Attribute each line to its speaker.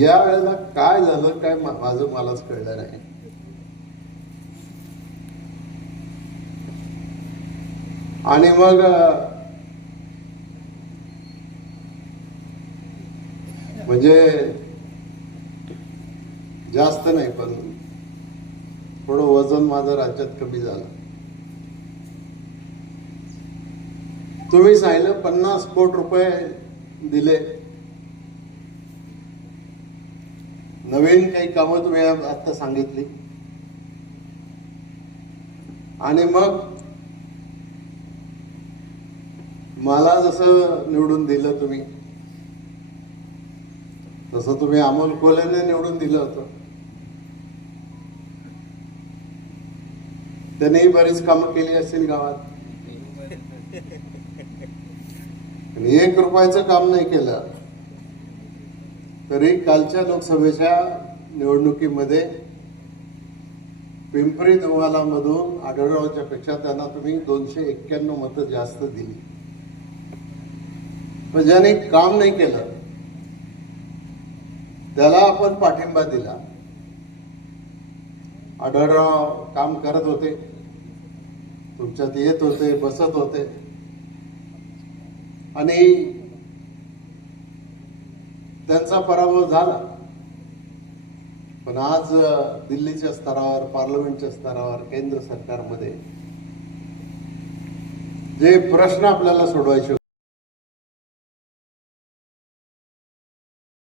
Speaker 1: या वेळेला काय झालं काय माझं मलाच कळलं नाही आणि मग म्हणजे जास्त नाही पण थोडं वजन माझं राज्यात कमी झालं तुम्ही सांगितलं पन्नास कोट रुपये दिले नवीन काही कामं तुम्ही आता सांगितली आणि मग मला जसं निवडून दिलं तुम्ही तसं तुम्ही अमोल कोल्याने निवडून दिलं होतं त्यांनीही बरीच कामं केली असतील गावात आणि एक रुपयाचं काम नाही केलं तरी कालच्या लोकसभेच्या निवडणुकीमध्ये पिंपरी मधून आढळरावांच्या पेक्षा त्यांना तुम्ही दोनशे एक्क्याण्णव मतं जास्त दिली पण ज्याने काम नाही केलं त्याला आपण पाठिंबा दिला आढळराव काम करत होते तुमच्यात येत होते बसत होते आणि त्यांचा पराभव झाला पण आज दिल्लीच्या स्तरावर पार्लमेंटच्या स्तरावर केंद्र सरकारमध्ये जे प्रश्न आपल्याला सोडवायचे